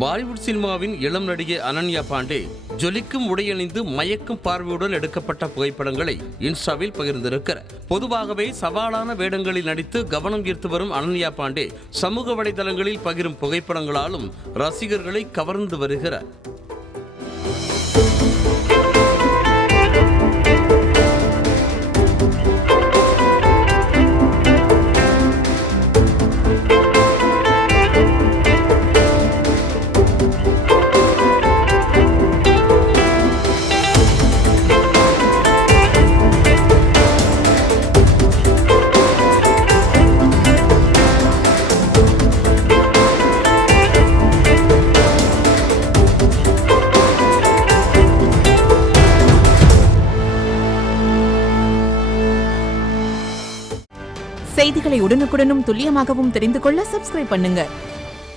பாலிவுட் சினிமாவின் இளம் நடிகை அனன்யா பாண்டே ஜொலிக்கும் உடையணிந்து மயக்கும் பார்வையுடன் எடுக்கப்பட்ட புகைப்படங்களை இன்ஸ்டாவில் பகிர்ந்திருக்கிறார். பொதுவாகவே சவாலான வேடங்களில் நடித்து கவனம் ஈர்த்து வரும் அனன்யா பாண்டே சமூக வலைதளங்களில் பகிரும் புகைப்படங்களாலும் ரசிகர்களை கவர்ந்து வருகிறார். செய்திகளை உடனுக்குடனும் துல்லியமாகவும் தெரிந்து கொள்ள சப்ஸ்கிரைப் பண்ணுங்க.